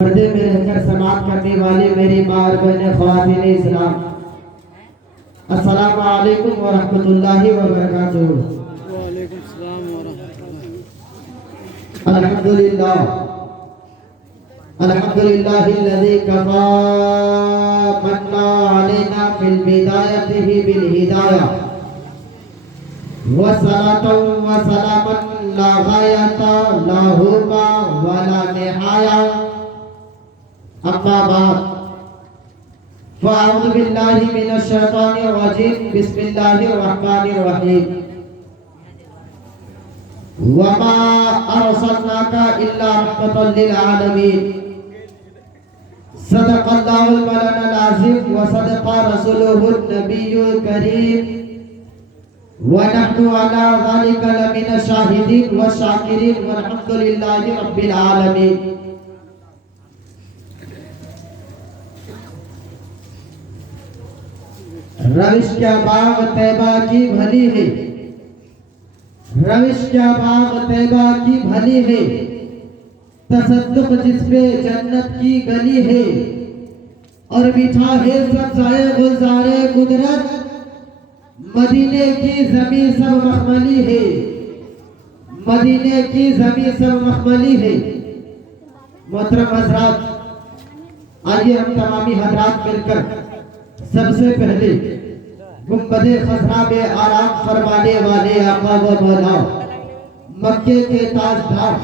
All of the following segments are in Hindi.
पर्दे में रहकर समाप्त करने वाले मेरी माँ और बहनें ख़वातीन इस्लाम, अस्सलामु अलैकुम व रहमतुल्लाहि व बरकातुहू। वालेकुम सलाम व रहमतुल्लाह। अल्हम्दुलिल्लाह अल्हम्दुलिल्लाहिल्लज़ी कफ़ा मन्ना अलैना फिल बिदायतिही बिल हिदाया व सलातन व सलामन ला गायता लाहुमा व ला निहाया। अम्मा बाद फ़अऊज़ु बिल्लाहि मिनश शैतानिर रजीम बिस्मिल्लाहिर रहमानिर रहीम। वमा अरसलनाका इल्ला रहमतल लिल आलमीन। सदक़ल्लाहुल मौलाना आज़ीम व सदक़ा रसूलुहुन नबियुल करीम व नहनु अला ज़ालिका लमिनश शाहिदीन व शाकिरीन वल्हम्दुलिल्लाहि रब्बिल आलमीन। रविश क्या बाग तैबा की भली है, रविश क्या बाग तैबा की भली है, तसद्दुक जिसपे जन्नत की गली है, और बिछा है सब्ज़ाए गुलज़ारे कुदरत, मदीने की ज़मीं सब मखमली है, मदीने की ज़मीं सब मखमली है। मोहतरम हज़रात, आइए हम तमामी हज़रात मिलकर सबसे पहले गुंबदे खज़रा में आराम फरमाने वाले आका व मौला, मक्के के ताजदार,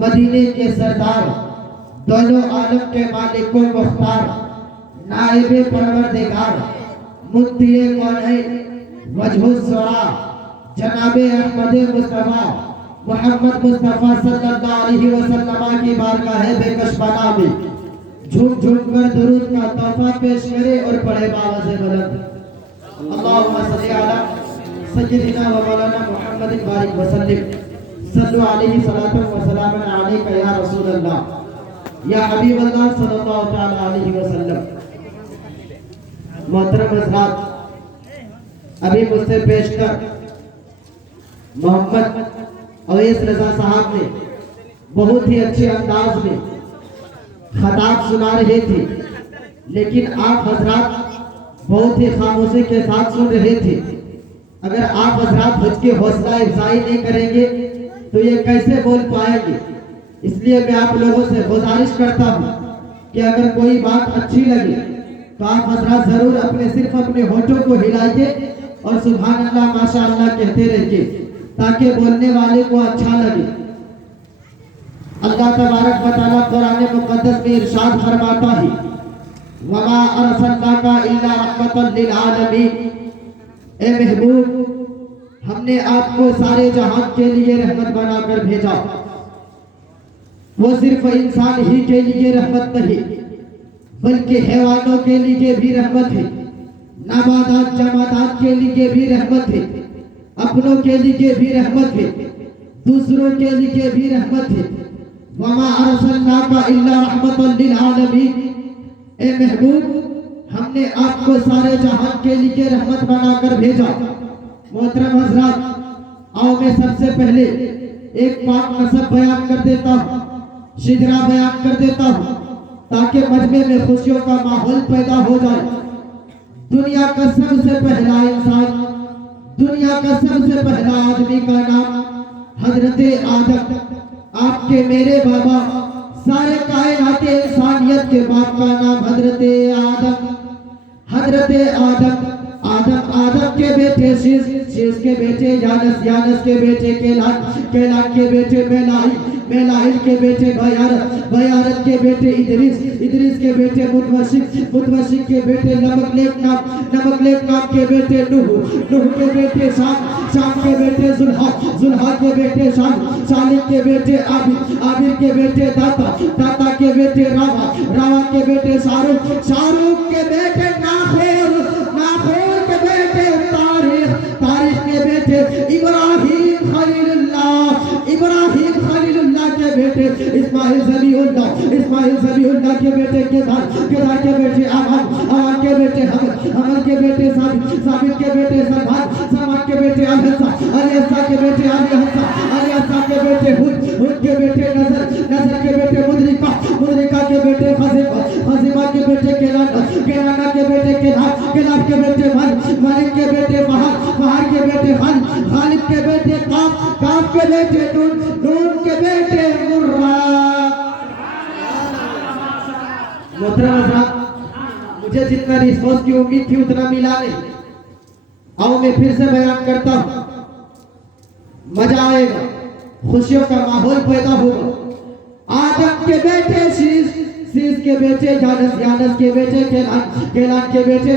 मदीने के सरदार, दोनों आलम के मालिक व मुख्तार, नाइबे परवरदिगार, मुफ्तिए कौनैन वजहुस्सरा, जनाबे अहमद मुस्तफ़ा मोहम्मद मुस्तफ़ा सल्लल्लाहु अलैहि वसल्लम की बारगाह बेकशबाना में झूम झूम कर दुरूद का तोहफा पेश करे और पढ़े बावज़े बुलंद अल्लाहुम्मा सल्ली अला सय्यिदिना व मौलाना मुहम्मदिन बारिक वसल्लिम सल्लु अलैहि सलातन व सलामन अलैका या रसूल अल्लाह या हबीब अल्लाह सल्लल्लाहु तआला अलैहि वसल्लम। मोहतरम हज़रात, अभी मुझसे पेशकर मोहम्मद अवैस रज़ा साहब ने बहुत ही अच्छे अंदाज में खताब सुना रहे थे, लेकिन आप हजरात बहुत ही खामोशी के साथ सुन रहे थे। अगर आप हजरात मुझ की हौसला अफजाई नहीं करेंगे तो ये कैसे बोल पाएंगे। इसलिए मैं आप लोगों से गुजारिश करता हूँ कि अगर कोई बात अच्छी लगे तो आप हजरात जरूर सिर्फ अपने होठों को हिलाइए और सुभान अल्लाह माशा अल्लाह कहते रहिए, ताकि बोलने वाले को अच्छा लगे। अल्लाह तबारक व तआला कुरान मुक़द्दस में इरशाद फरमाता है, वमा अरसलनाका इल्ला रहमतल लिल आलमीन। ए महबूब, हमने आपको सारे जहान के लिए रहमत बनाकर भेजा। वो सिर्फ इंसान ही के लिए रहमत नहीं, बल्कि हैवानों के लिए भी रहमत है, नबातात जमादात के लिए भी रहमत है, अपनों के लिए भी रहमत है, दूसरों के लिए भी रहमत है। वमा अरसलनाका इल्ला रहमतल लिल आलमीन। ए महबूब, हमने आपको सारे जहान के लिए रहमत बनाकर भेजा। मोहतरम हज़रात, आओ मैं सबसे पहले एक पाक नसब बयान कर देता हूँ, शिजरा बयान कर देता हूँ, ताकि मजमे में खुशियों का माहौल पैदा हो जाए। दुनिया का सबसे पहला इंसान, दुनिया का सबसे पहला आदमी का नाम हजरत आदम, आपके मेरे बाबा, सारे कायनात इंसानियत के बाप का नाम हजरत आदम। हजरत आदम, आदम आदम के बेटे शीश, शीश के बेटे यानस, यानस के बेटे केलान, केलान के बेटे मेलाइल, मेलाइल के बेटे बयारत, बयारत के बेटे इदरीस, इदरीस के बेटे मुतवशिक, मुतवशिक के बेटे नमकलेक नाम, नमकलेक नाम के बेटे नूह, नूह के बेटे शाम, शाम के बेटे जुल्हा, जुल्हा के बेटे शाम, शालिक के बेटे आबिद, आबिद के बेटे दाता, दाता के बेटे रावा, रावा के बेटे शाहरुख, शाहरुख के बेटे नाखोर, नाखोर के बेटे तारिक, तारिक के बेटे इब्राहिम खलीलुल्लाह, इब्राहिम खलीलुल्लाह के बेटे इस्माइल ज़बीहुल्लाह, इस्माइल ज़बीहुल्लाह के बेटे केदार, केदार के बेटे आवान, आवान के बेटे हमल, हमल के बेटे साबित, साबित के बेटे सलमान, सलमान के बेटे अलहसा, अलहसा के बेटे अलीहसा, अलहसा के बेटे हुद, हुद के बेटे नजर, नजर के बेटे मुद्रिका, मुद्रिका के केनाना के बेटे केलाब, केलाब के बेटे मालिक के बेटे फहार के बेटे खालिद के बेटे काफ के बेटे नून के बेटे मुर्रा। मोहतरम हज़रात, मुझे जितना रिस्पॉन्स की उम्मीद थी उतना मिला नहीं। आओ मैं फिर से बयान करता हूँ, मजा आएगा, खुशियों का माहौल पैदा होगा। आदम के बेटे शीश के बेटे यानस के बेटे केलान के बेटे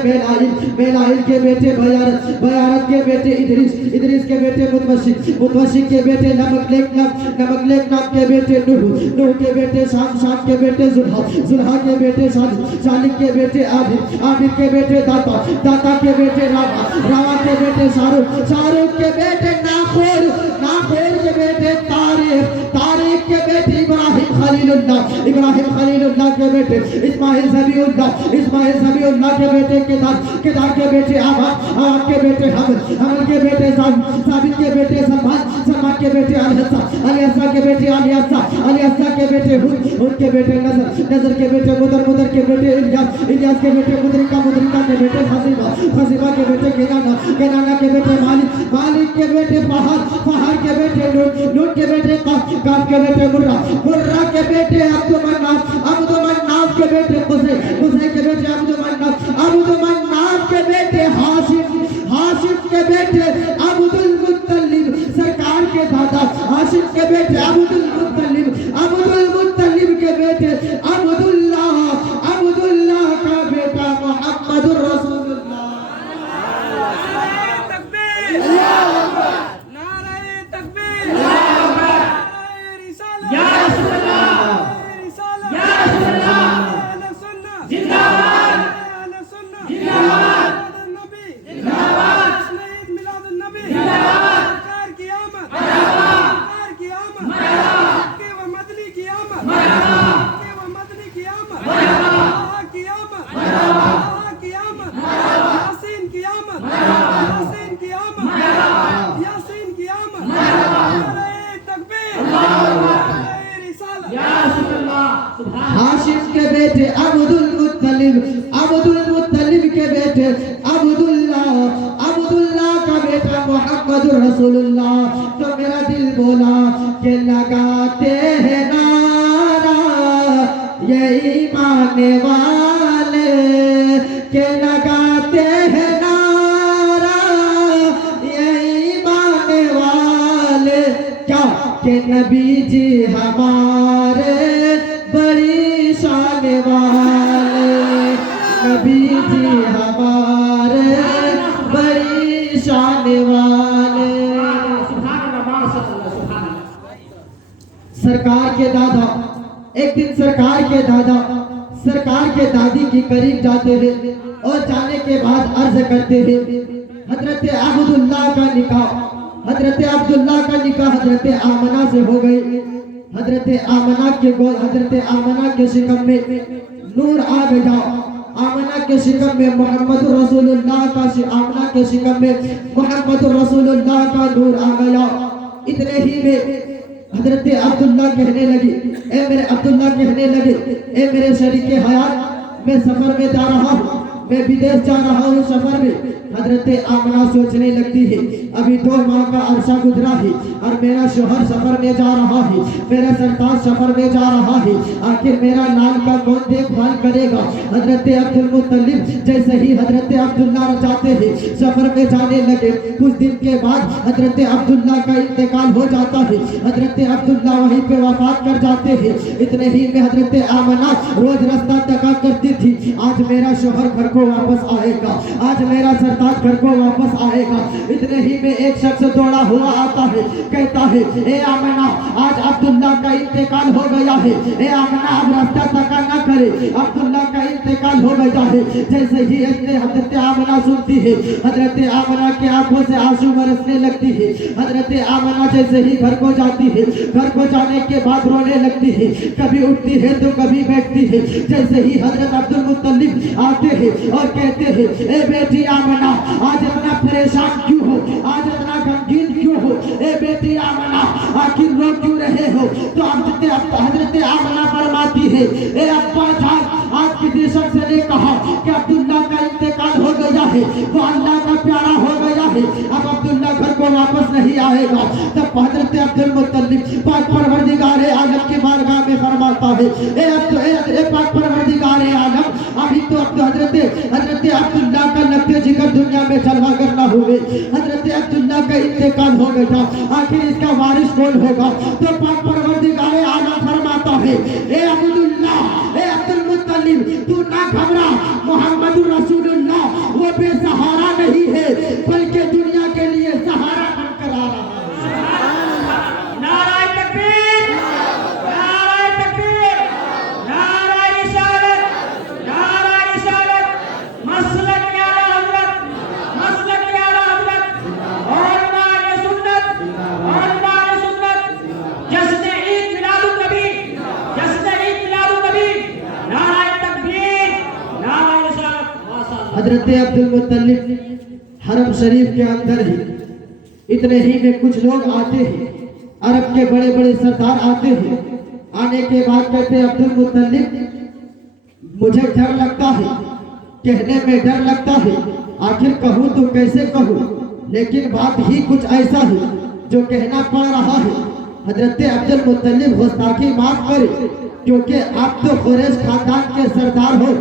मेलाइल के बेटे बयारत के बेटे इदरीस के बेटे मुतवशी के बेटे नमकलेक नाम के बेटे नूह के बेटे शाम के बेटे जुल्हा के बेटे सालिक के बेटे आबिद के बेटे दाता के बेटे रावा के बेटे शाहरुख के बेटे नाखोर के बेटे तारिक के बेटे इब्राहिम खलीलुल्लाह के बेटे इस्माइल ज़बीउल्लाह के बेटे केदार के बेटे आबाद के बेटे हमल के बेटे साबित के बेटे सलमान के बेटे अलियासा के बेटे अलियासा के बेटे हुद के बेटे नजर के बेटे मुदर के बेटे इलियास के बेटे मुदरिका के बेटे फसीबा के बेटे केनाना के बेटे मालिक के बेटे फहार के बेटे नून के बेटे काफ के बेटे मुर्रा के बेटे अब्दुमन्नाफ के बेटे कुसै के बेटे अब्दुमन्नाफ के बेटे हाशिम के बेटे अब्दुल मुत्तलिब, सरकार के दादा हाशिम के बेटे अब्दुल मुत्तलिब के बेटे अब्दुल्लाह का बेटा मोहम्मदुर रसूलुल्लाह। हाशिम के बेटे अब्दुल मुत्तलिब के बेटे अब्दुल्लाह का बेटा मोहम्मदुर रसूलुल्लाह। तो मेरा दिल बोला कि लगाते हैं नारा ये ईमान वाले, के लगाते हैं नारा ये ईमान वाले, क्या के नबी जी हमारे बड़ी शान वाले, नबी जी हमारे बड़ी शान वाले। सरकार के दादा एक दिन सरकार के दादी के करीब जाते हैं और जाने के बाद अर्ज करते हैं हजरत अब्दुल्लाह का निकाह हजरत आमना से हो गई। हजरत आमना के शिकम में नूर आ गया। आमना के शिकम में मोहम्मद रसूलुल्लाह का आमना के शिकम में मोहम्मद रसूलुल्लाह का नूर आ गया। इतने ही में हजरत अब्दुल्ला कहने लगी, ए मेरे शरीके हयात, मैं सफर में जा रहा हूँ, मैं विदेश जा रहा हूँ सफर में। हजरत आमना सोचने लगती है अभी 2 माह का अरसा गुजरा है और मेरा शोहर सफर में जा रहा है, मेरा सरताज सफर में जा रहा है, आखिर मेरा लाल का कौन देखभाल करेगा। हजरत अब्दुल मुत्तलिब जैसे ही हजरत अब्दुल्ला जाते हैं सफर में जाने लगे। कुछ दिन के बाद हजरत अब्दुल्ला का इंतकाल हो जाता है। हजरत अब्दुल्ला वहीं पे वफात कर जाते हैं। इतने ही में हजरत आमना रोज रास्ता तका करती थी, आज मेरा शोहर घर को वापस आएगा, आज मेरा सरताज घर को वापस आएगा। इतने ही में एक शख्स दौड़ा हुआ आता है, कहता है ए आमना, आज अब्दुल्ला का इंतकाल हो गया है। ए आमना, अब रास्ता तका ना करे, अब्दुल्ला का इंतकाल हो गया है। जैसे ही हजरत आमना सुनती है, हजरत आमना की आंखों से आंसू बरसने लगती है। हजरत आमना जैसे ही घर को जाती है, घर को जाने के बाद रोने लगती है, कभी उठती है तो कभी बैठती है। जैसे ही हजरत अब्दुल मुत्तलिब आते हैं और कहते हैं ए बेटी आमना, आज इतना परेशान क्यों हो, आज इतना गमगीन क्यों हो, ए बेटी आमना आखिर रो क्यों रहे हो। तो हजरत आमना फरमाती है ए अब्बा जान, आज किसी शख्स ने कहा कि अब्दुल्ला का इंतकाल हो गया है, वो अल्लाह का प्यारा हो गया है, अब अब्दुल्ला घर को वापस नहीं आएगा, तब हजरत अब्दुल मुत्तलिब पाक परवरदिगार आलम की बारगाह में फरमाता है, ए पाक परवरदिगार आलम, अभी तो हजरत अब्दुल्ला का लगते जिगर दुनिया में जलवा करना हुए, हजरत अब्दुल्ला का इंतकाल हो गया, आखिर इसका वारिस कौन होगा? तो पाक परवरदिगार आलम फरमाता है, ए अब्दुल्ला, ए अब्दुल मुत्तलिब, तू ना घबरा, मोहम्मदुर रसूलुल्लाह वो बेसहारा नहीं है, बल्कि दुनिया के लिए सहारा बनकर आ रहा है। नाराए तकबीर, नाराए तकबीर, नाराए रिसालत, नाराए रिसालत, मसलक यारा हजरत, मसलक यारा हजरत, और माने सुन्नत, और माने सुन्नत, जश्न ईद मिलादुन नबी, जश्न ईद मिलादुन नबी, नाराए तकबीर, नाराए रिसालत, माशाअल्लाह। हजरत अब्दुल मुत्तलिब हरम शरीफ के अंदर ही, इतने ही में कुछ लोग आते हैं, अरब के बड़े बड़े सरदार आते हैं, आने के बाद कहते हैं अब्दुल मुत्तलिब मुझे डर लगता है, कहने में डर लगता है, आखिर कहूँ तो कैसे कहूँ, लेकिन बात ही कुछ ऐसा है जो कहना पड़ रहा है। हजरत अब्दुल मुत्तलिब गुस्ताखी माफ करे, क्योंकि आप तो कुरैश खानदान के सरदार हो,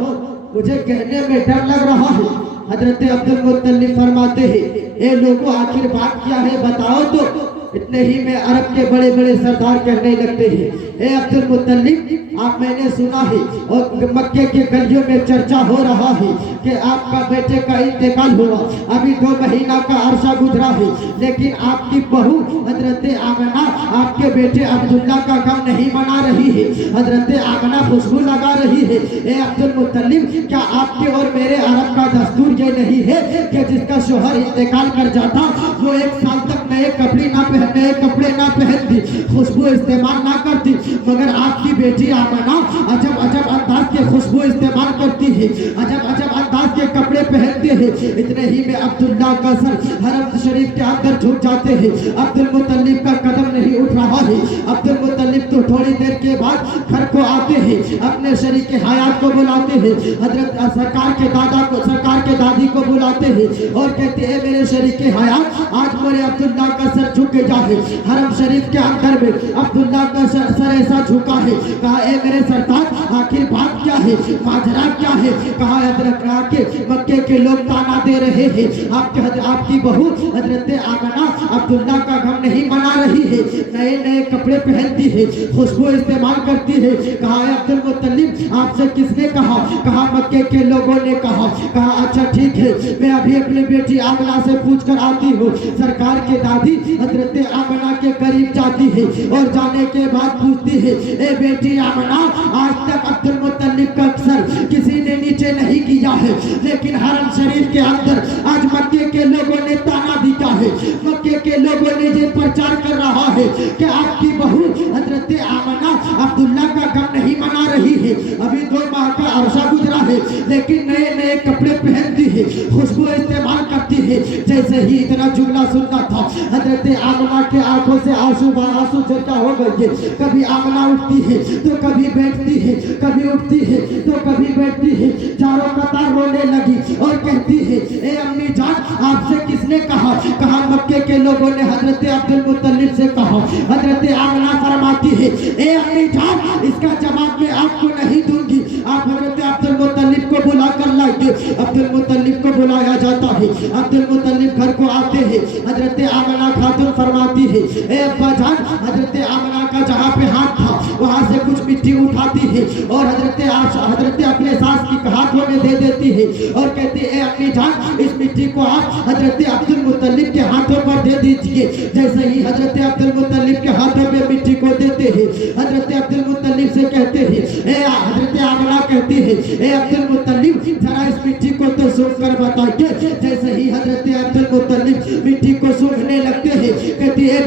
मुझे कहने में डर लग रहा है। हजरत अब्दुल मुत्तलिब फरमाते हैं, ए लोगों आखिर बात क्या है बताओ तो। इतने ही में अरब के बड़े बड़े सरदार कहने लगते हैं, ए अब्दुल मुत्तलिब, आप मैंने सुना है और मक्के के गलियों में चर्चा हो रहा है कि आपका बेटे का इंतकाल हुआ, अभी 2 महीना का अरसा गुजरा है, लेकिन आपकी बहू हजरत आमना आपके बेटे अब्दुल्ला का गम नहीं मना रही है, हजरत आमना खुशबू लगा रही है। ए अब्दुल मुत्तलिब, क्या आपके और मेरे अरब का दस्तूर ये नहीं है कि जिसका शोहर इंतकाल कर जाता वो 1 साल तक नए कपड़े ना पहनती, खुशबू इस्तेमाल ना करती, मगर आपकी बेटी आमना अजब अजब अंदाज के खुशबू इस्तेमाल करती है, अजब अजब अंदाज के कपड़े पहनते हैं। इतने ही में अब्दुल्ला का सर हरम शरीफ के अंदर झुक जाते हैं, अब्दुल मुत्तलिब का कदम नहीं उठ रहा है। अब्दुल मुत्तलिब तो थोड़ी देर के बाद घर को आते हैं, अपने शरीक हयात को बुलाते हैं, हजरत सरकार के दादा को, सरकार के दादी को बुलाते हैं और कहते हैं, मेरे शरीक हयात, आज मेरे अब्दुल्ला का सर झुक गया है। हरम शरीफ के अंदर में अब्दुल्ला का सर ऐसा झुका है, कहा, ए मेरे सरदार, आखिर बात क्या है, माजरा क्या है? कहा, के मक्के के लोग ताना दे रहे हैं, आपकी बहू हजरत आमना अब्दुल्ला का गम नहीं मना रही है, नए नए कपड़े पहनती है, खुशबू इस्तेमाल करती है। कहा, अब्दुल मुत्तलिब, आपसे किसने कहा? कहा, मक्के के लोगों ने कहा। कहा, अच्छा ठीक है, मैं अभी अपनी बेटी आमना से पूछ कर आती हूँ। सरकार के दादी हजरत आमना के करीब जाती है और जाने के बाद पूछती है, ए बेटी आमना, आज तक अब्दुल मुत्तलिब का सर किसी ने नीचे नहीं किया है, लेकिन हरम शरीफ के अंदर आज मक्के के लोगों ने ताना दिया है, मक्के के लोगों ने ये प्रचार कर रहा है कि आपकी बहू हजरत आमना अब्दुल्ला का गम नहीं मना रही है, अभी 2 माह का अरसा गुजरा है, लेकिन नए नए कपड़े पहनती है, खुशबू इस्तेमाल करती है। जैसे ही इतना जुमला सुनता था, हजरत आमना के आंखों से आंसू झरका हो गए। कभी आमना उठती है तो कभी बैठती है, कभी उठती है तो कभी बैठती है, चारों कतार रोने लगी और कहती है, ए अम्मी जान, आपसे किसने कहा? कहा, मक्के के लोगों ने हजरत अब्दुल मुत्तलिब से कहा। हजरत आमना फरमाती है, ए अम्मी जान, इसका जवाब मैं आपको नहीं दूंगी, आप हजरत अब्दुल मुत्तलिब को बुला कर लाइए। अब्दुल मुत्तलिब को बुलाया जाता है, अब्दुल मुत्तलिब घर को आते हैं। हजरत आमना खातून फरमाती है, ए अब्बा जान, हजरत आमना का जहाँ पे हाथ था वहाँ से कुछ मिट्टी उठाती है और हजरत अपने सास की हाथों में दे देती है और कहती है, ए अम्मी जान, इस मिट्टी को आप हजरत अब्दुल मुत्तलिब के हाथों पर दे दीजिए। जैसे ही हजरत अब्दुल मुत्तलिब के हाथों में मिट्टी को देते हैं, हजरत अब्दुल मुत्तलिब से कहते हैं, हजरत आमना कहती है, ए अब्दुल मुत्तलिब, जरा इस मिट्टी को तो सूंघ कर बताइए। जैसे ही हजरत अब्दुल मुत्तलिब मिट्टी को सूंघने लगते हैं, कहती है,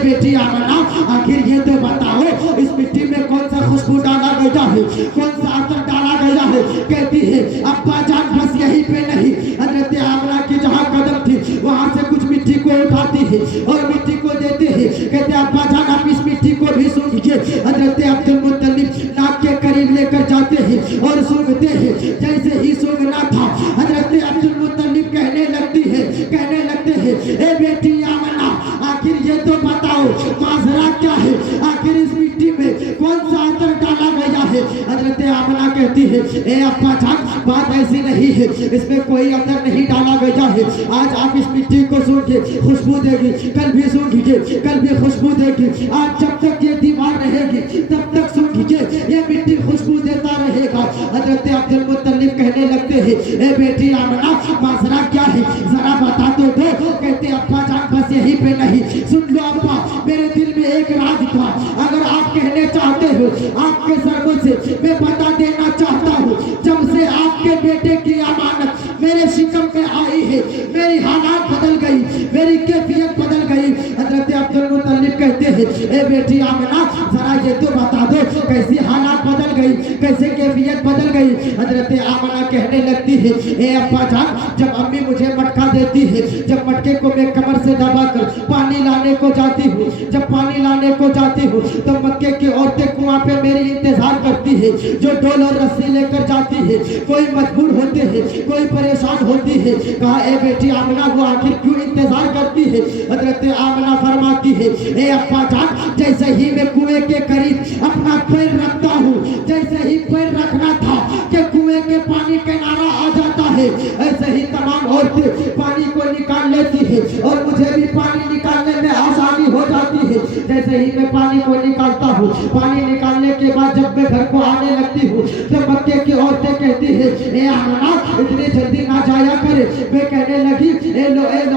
बेटी आमना, आखिर ये तो बताओ, इस मिट्टी में कौन सा खुशबू डाला गया है, कौन सा अतर डाला गया है? कहती है, अब्बा जान, बस यहीं पे नहीं, हजरत आमना की जहाँ कदम थी वहाँ से कुछ मिट्टी को उठाती है और मिट्टी को देते हैं। कहते, अब्बा जान, आप इस मिट्टी को भी सूंघिए। हजरत अब्दुल मुत्तलिब नाक के करीब लेकर जाते हैं और सूंघते हैं। जैसे ही सूंघना था हजरत अब्दुल मुत्तलिब कहने लगते हैं ए बेटी आमना, आखिर ये तो बताओ माजरा क्या है, आखिर इस मिट्टी में कौन सा अतर डाला गया है। हजरत आमना कहती है ए अब्बा जान, बात ऐसी नहीं है, इसमें कोई अतर नहीं डाला गया है। आज आप इस मिट्टी को सूंघिए, खुशबू देगी, कल भी सूंघिए, कल भी खुशबू देगी। आज जब तक ये दीवार रहेगी तब तक सूंघिए, ये मिट्टी खुशबू देता रहेगा। हजरत अब्दुल मुत्तलिब कहने लगते हैं ए बेटी आमना, माजरा क्या है जरा बता तो दो। कहते अब्बा जान बस यहीं पे नहीं, सुन लो अब्बा, मेरे दिल में एक राज था, अगर आप कहने चाहते हो आपके सरगों से मैं बता देना चाहता हूँ। जब से आपके बेटे की अमानत मेरे शिकम में आई है, मेरी हालात बदल गई, मेरी कैफियत बदल गई। हजरत अब्दुल मुत्तलिब कहते हैं ए बेटी आमना, जरा ये तो बता दो कैसी हालात बदल गई, कैसे कैफियत बदल गई। हजरत आमना कहने लगती है ए अब्बा जान, जब अम्मी मुझे मटका देती है, जब मटके को मैं कमर से दबाकर पानी लाने को जाती हूँ, जब पानी लाने को जाती हूँ तो मक्के की औरतें कुआं पे मेरी इंतजार करती है, जो डोल और रस्सी लेकर जाती है। कोई मजबूर होते हैं, कोई परेशान होती है। कहा ए बेटी आमना, वो आखिर क्यों इंतजार करती है। हजरत आमना फरमाती है ए अब्बा जान, जैसे ही मैं कुएं के करीब अपना पैर रखता हूँ, जैसे ही पैर रखना था कि कुएं के पानी किनारा आ जाता है, ऐसे ही तमाम औरतें पानी को निकाल लेती है और मुझे भी पानी निकालने में आसानी हो जाती है। जैसे ही मैं पानी को निकालता हूँ, पानी निकालने के बाद जब मैं घर को आने लगती हूँ तो मक्के की औरतें कहती है ए आमना, इतनी जल्दी ना जाया करे। मैं कहने लगी ए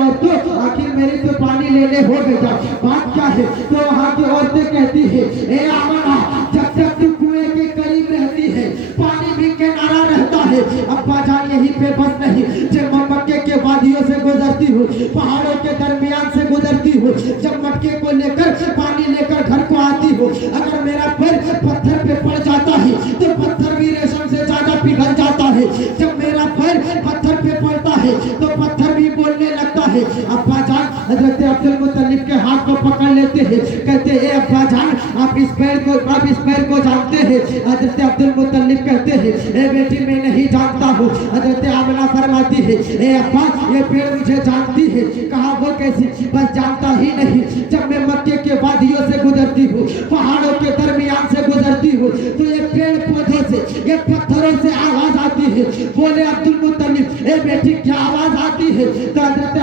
औरतों, आखिर मेरी तो पानी लेने हो गया, बात क्या है। तो वहाँ की औरतें कहती है ए आमना, जब तक तू कुएं के करीब रहती है पानी भी किनारा रहता है। अब्बा जान यहीं पे बस नहीं, जब मैं मक्के के वादियों से गुजरती हूँ, पहाड़ों के दरमियान से गुजरती हूँ, जब मटके को लेकर पानी लेकर घर को आती हूँ, अगर मेरा पैर पत्थर पे पड़ जाता है तो पत्थर भी रेशम से ज्यादा पिघल जाता है। जब मेरा पैर पत्थर पे पड़ता है तो पत्थर भी बोलने लगता है। अब्बा जान हजरत अब्दुल मुत्तलिब के हाथ को पकड़ लेते हैं, कहते ए अब्बा जान, आप इस पैर को जानते हैं। हजरत अब्दुल मुत्तलिब कहते हैं ए बेटी मैं नहीं जानता हूँ। हजरत आमना फरमाती है ए अब्बा, ये पेड़ मुझे जानती है। कहा वो कैसी, बस जानता ही नहीं, जब मैं मक्के के वादियों से गुजरती हूँ, पहाड़ों के दरमियान से गुजरती हूँ, तो ये पेड़ पौधों से, ये पत्थरों से आवाज आती है। बोले अब्दुल मुत्तलिब ए बेटी क्या आवाज आती है। तो हजरत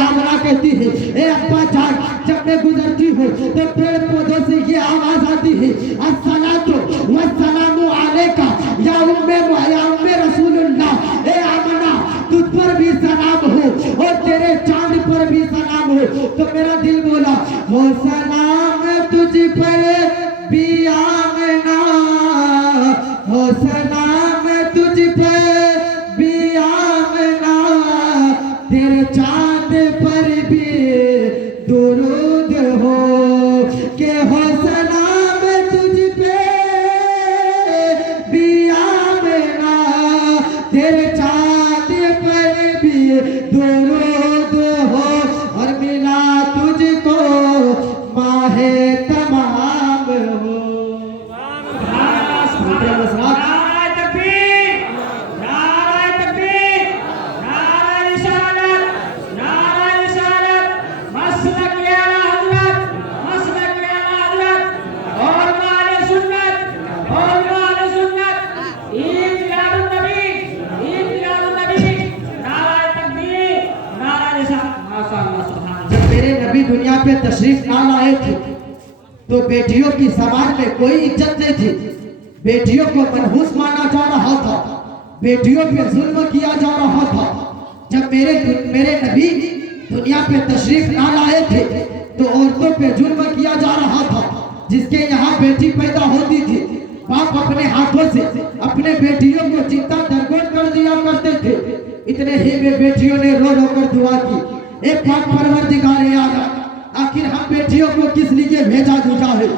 आमना कहती है ए अब्बा जान, जब मैं गुजरती हूँ तो पेड़ पौधों से ये आवाज आती है अस्सलातु वस्सलामु अलैका या उम्मे रसूलुल्लाह। ए आमना, तुझ पर भी सलाम हो और तेरे चांद पर भी सलाम हो। तो मेरा दिल बोला हो सलाम तुझ पर भी आमना, हो सलाम तुझ पर भी आमना, तेरे चांद पर भी दुरूद हो के हो सलाम तुझ पे भी आमना, तेरे चांद पर भी दुरूद हो और मिला तुझको माहे तमाम हो। नाराए तकबीर, नाराए तकबीर, नाराए रिसालत, नाराए रिसालत, मसलक ए आला हज़रत, मसलक ए आला हज़रत, और माले सुन्नत, और माले सुन्नत, इम्तियाज़ुन नबी, इम्तियाज़ुन नबी, नाराए तकबीर, नाराए रिसालत। माशाअल्लाह, सुभान अल्लाह। जब मेरे नबी दुनिया पे तशरीफ ना लाए थे तो बेटियों की समाज में कोई इज्जत नहीं थी, बेटियों को मनहूस माना जा रहा था, बेटियों पे जुल्म किया जा रहा था। जब मेरे नबी दुनिया पे तशरीफ ना लाए थे तो औरतों पे जुल्म किया जा रहा था। जिसके यहाँ बेटी पैदा होती थी, बाप अपने हाथों से अपने बेटियों को चिंता दरगोर कर दिया करते थे। इतने ही में बेटियों ने रो रो कर दुआ की, एक पाक परवरदिगार आलम, आखिर हम बेटियों को किस लिए भेजा दूजा है।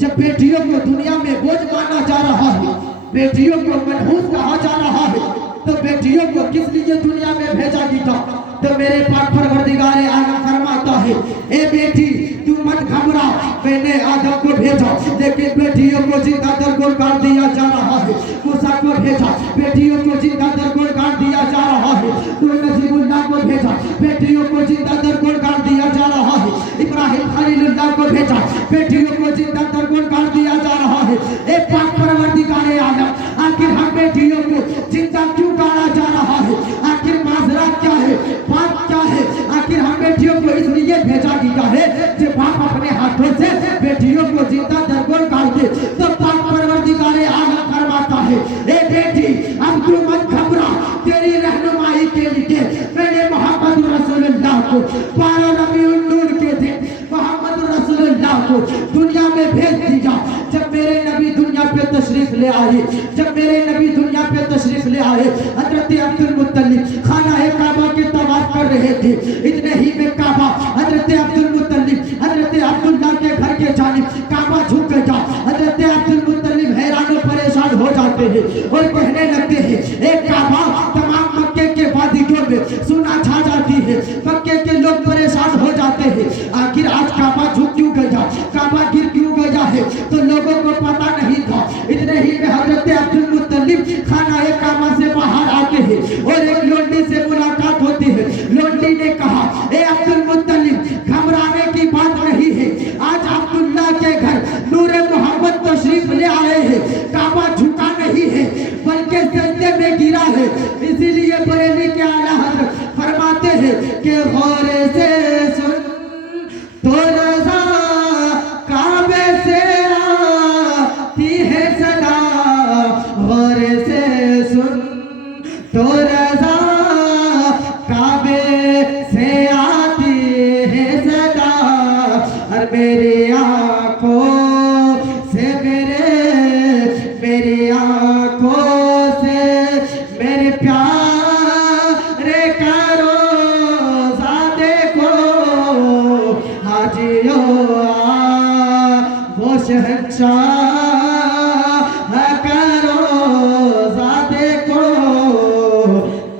जब बेटियों को दुनिया में बोझ माना जा रहा है, बेटियों को मनहूस कहा जा रहा है, तो बेटियों को किस लिए दुनिया में भेजा गया। तो मेरे पाक परवरदिगार आलम फरमाता है ए बेटी तू मत घबरा, मैंने आदम को भेजा लेकिन बेटियों को जिंदा दरगोर काट दिया जा रहा है। मूसा को भेजा बेटियों को जिंदा दरगोर काट दिया जा रहा है। तो नजीबुल्लाह को भेजा बेटियों को जिंदा दरगोर काट दिया जा रहा है। इब्राहिम खलीलुल्लाह को भेजा बेटियों को जिंदा दरगोर काट दिया जा रहा है। ए पाक परवरदिगारे आलम, आखिर हम बेटियों को जिंदा क्यों काटा जा रहा है? आखिर माजरा क्या है, बात क्या है? आखिर हम बेटियों को इसलिए भेजा गया है कि बाप अपने हाथों से बेटियों को जिंदा दरगोर काट दे। तो पाक परवरदिगारे आलम फरमाता है, ए बेटी अब तू मत घबरा, तेरी रहनुमाई के लिए मैंने मोहम्मद रसूलुल्लाह को 12 रबीउल नूर के दिन मोहम्मद रसूलुल्लाह को दुनिया में भेज दिया। जब मेरे नबी दुनिया पे तशरीफ ले आए, जब मेरे नबी दुनिया पे तशरीफ ले आए, हजरत अब्दुल मुत्तलिब खाना काबा के तवाफ कर रहे थे। इतने ही में काबा हजरत अब्दुल मुत्तलिब हजरत अब्दुल्लाह के घर के जानिब काबा झुक गया। हजरत अब्दुल मुत्तलिब हैरान और परेशान हो जाते हैं और कहने लगते हैं, एक काबा तमाम मक्के के वादियों में सुना छा जाती है, मक्के के लोग परेशान हो जाते हैं। आखिर आज काबा झुक क्यों गया, काबा गिर क्यों गया है? तो लोगों को पता नहीं था। इतने ही में हजरत अब्दुल मुत्तलिब खाना काबा से बाहर आते हैं और एक लोंडी से मुलाकात होती है। लोंडी ने कहा, ए अब्दुल मुत्तलिब, घबराने की बात नहीं है, आज अब्दुल्लाह के घर नूरे मोहम्मद तशरीफ ले आए हैं। काबा झुका नहीं है बल्कि सजदे में गिरा है। इसीलिए बरेली के आला हज़रत फरमाते हैं कि गौर से सुन तो रज़ा काबे से आती है सदा, गौर से सुन तो रज़ा काबे से आती है सदा। और मेरी आंखों से मेरी आंखों से मेरे प्यारे का रोज़ा देखो, हाजियो वो शहंशाह का रोज़ा देखो।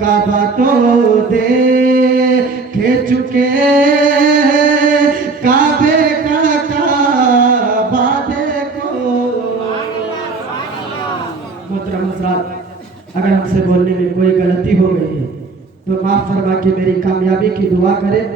काबा तो देखे चुके, काबे का काबा देखो। मोहतरम हज़रात, अगर हमसे बोलने में कोई गलती हो गई है तो माफ़ फरमा के मेरी कामयाबी की दुआ करें।